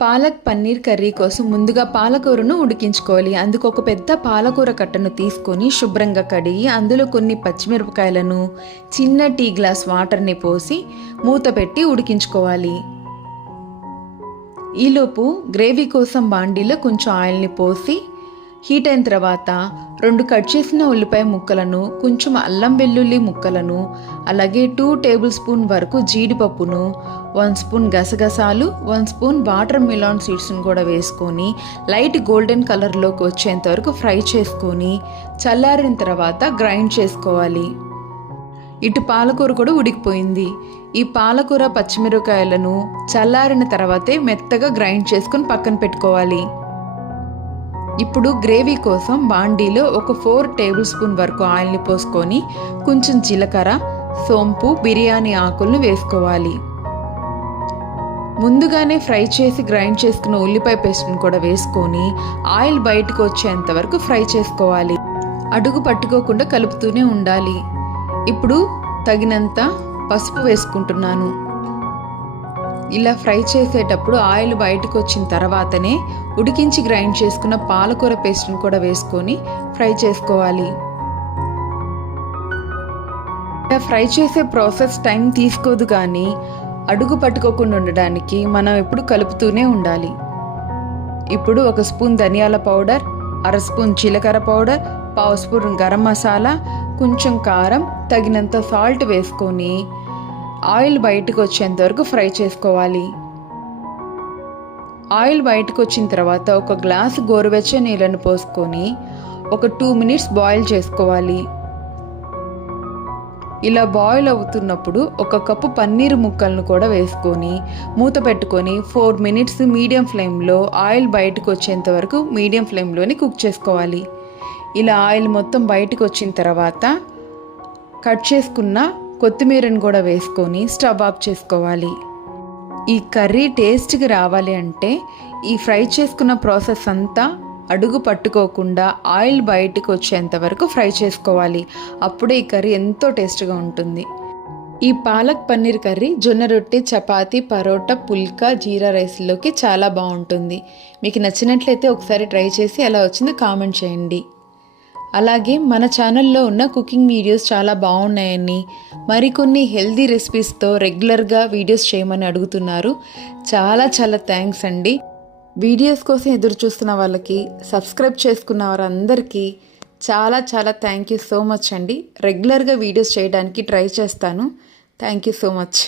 Palak paneer curry కోసం ముందుగా పాలకూరను ఉడికించుకోవాలి. అందుకు ఒక పెద్ద పాలకూర కట్టను తీసుకొని శుభ్రంగా కడిగి అందులో కొన్ని పచ్చిమిరపకాయలను చిన్న టీ గ్లాస్ వాటర్ని పోసి మూత పెట్టి ఉడికించుకోవాలి. ఈలోపు గ్రేవీ కోసం బాండీలో కొంచెం ఆయిల్ని పోసి హీట్ అయిన తర్వాత రెండు కట్ చేసిన ఉల్లిపాయ ముక్కలను కొంచెం అల్లం వెల్లుల్లి ముక్కలను అలాగే టూ టేబుల్ స్పూన్ వరకు జీడిపప్పును వన్ స్పూన్ గసగసాలు వన్ స్పూన్ వాటర్ మిలాన్ సీడ్స్ను కూడా వేసుకొని లైట్ గోల్డెన్ కలర్లోకి వచ్చేంత వరకు ఫ్రై చేసుకొని చల్లారిన తర్వాత గ్రైండ్ చేసుకోవాలి. ఇటు పాలకూర కూడా ఉడికిపోయింది. ఈ పాలకూర పచ్చిమిరపకాయలను చల్లారిన తర్వాతే మెత్తగా గ్రైండ్ చేసుకొని పక్కన పెట్టుకోవాలి. ఇప్పుడు గ్రేవీ కోసం బాండీలో ఒక ఫోర్ టేబుల్ స్పూన్ వరకు ఆయిల్ని పోసుకొని కొంచెం జీలకర్ర సోంపు బిర్యానీ ఆకులను వేసుకోవాలి. ముందుగానే ఫ్రై చేసి గ్రైండ్ చేసుకున్న ఉల్లిపాయ పేస్ట్ని కూడా వేసుకొని ఆయిల్ బయటకు వచ్చేంత వరకు ఫ్రై చేసుకోవాలి. అడుగు పట్టుకోకుండా కలుపుతూనే ఉండాలి. ఇప్పుడు తగినంత పసుపు వేసుకుంటున్నాను. ఇలా ఫ్రై చేసేటప్పుడు ఆయిల్ బయటకు వచ్చిన తర్వాతనే ఉడికించి గ్రైండ్ చేసుకున్న పాలకూర పేస్ట్ని కూడా వేసుకొని ఫ్రై చేసుకోవాలి. ఇలా ఫ్రై చేసే ప్రాసెస్ టైం తీసుకోదు కానీ అడుగు పట్టుకోకుండా ఉండడానికి మనం ఎప్పుడు కలుపుతూనే ఉండాలి. ఇప్పుడు ఒక స్పూన్ ధనియాల పౌడర్ అర స్పూన్ జీలకర్ర పౌడర్ పావు స్పూన్ గరం మసాలా కొంచెం కారం తగినంత సాల్ట్ వేసుకొని ఆయిల్ బయటకు వచ్చేంత వరకు ఫ్రై చేసుకోవాలి. ఆయిల్ బయటకు వచ్చిన తర్వాత ఒక గ్లాస్ గోరువెచ్చ నీళ్ళను పోసుకొని ఒక టూ మినిట్స్ బాయిల్ చేసుకోవాలి. ఇలా బాయిల్ అవుతున్నప్పుడు ఒక కప్పు పన్నీరు ముక్కలను కూడా వేసుకొని మూత పెట్టుకొని ఫోర్ మినిట్స్ మీడియం ఫ్లేమ్లో ఆయిల్ బయటకు వచ్చేంత వరకు మీడియం ఫ్లేమ్లోని కుక్ చేసుకోవాలి. ఇలా ఆయిల్ మొత్తం బయటకు వచ్చిన తర్వాత కట్ చేసుకున్న కొత్తిమీరను కూడా వేసుకొని స్టవ్ ఆఫ్ చేసుకోవాలి. ఈ కర్రీ టేస్ట్కి రావాలి అంటే ఈ ఫ్రై చేసుకున్న ప్రాసెస్ అంతా అడుగు పట్టుకోకుండా ఆయిల్ బయటకు వచ్చేంత వరకు ఫ్రై చేసుకోవాలి. అప్పుడే ఈ కర్రీ ఎంతో టేస్ట్గా ఉంటుంది. ఈ పాలక్ పన్నీర్ కర్రీ జొన్న రొట్టె చపాతీ పరోటా పుల్కా జీరా రైస్లోకి చాలా బాగుంటుంది. మీకు నచ్చినట్లయితే ఒకసారి ట్రై చేసి ఎలా వచ్చిందో కామెంట్ చేయండి. అలాగే మన ఛానల్లో ఉన్న కుకింగ్ వీడియోస్ చాలా బాగున్నాయని మరికొన్ని హెల్దీ రెసిపీస్తో రెగ్యులర్గా వీడియోస్ చేయమని అడుగుతున్నారు. చాలా చాలా థ్యాంక్స్ అండి. వీడియోస్ కోసం ఎదురు చూస్తున్న వాళ్ళకి సబ్స్క్రైబ్ చేసుకున్న వారందరికీ చాలా చాలా థ్యాంక్ యూ సో మచ్ అండి. రెగ్యులర్గా వీడియోస్ చేయడానికి ట్రై చేస్తాను. Thank you so much.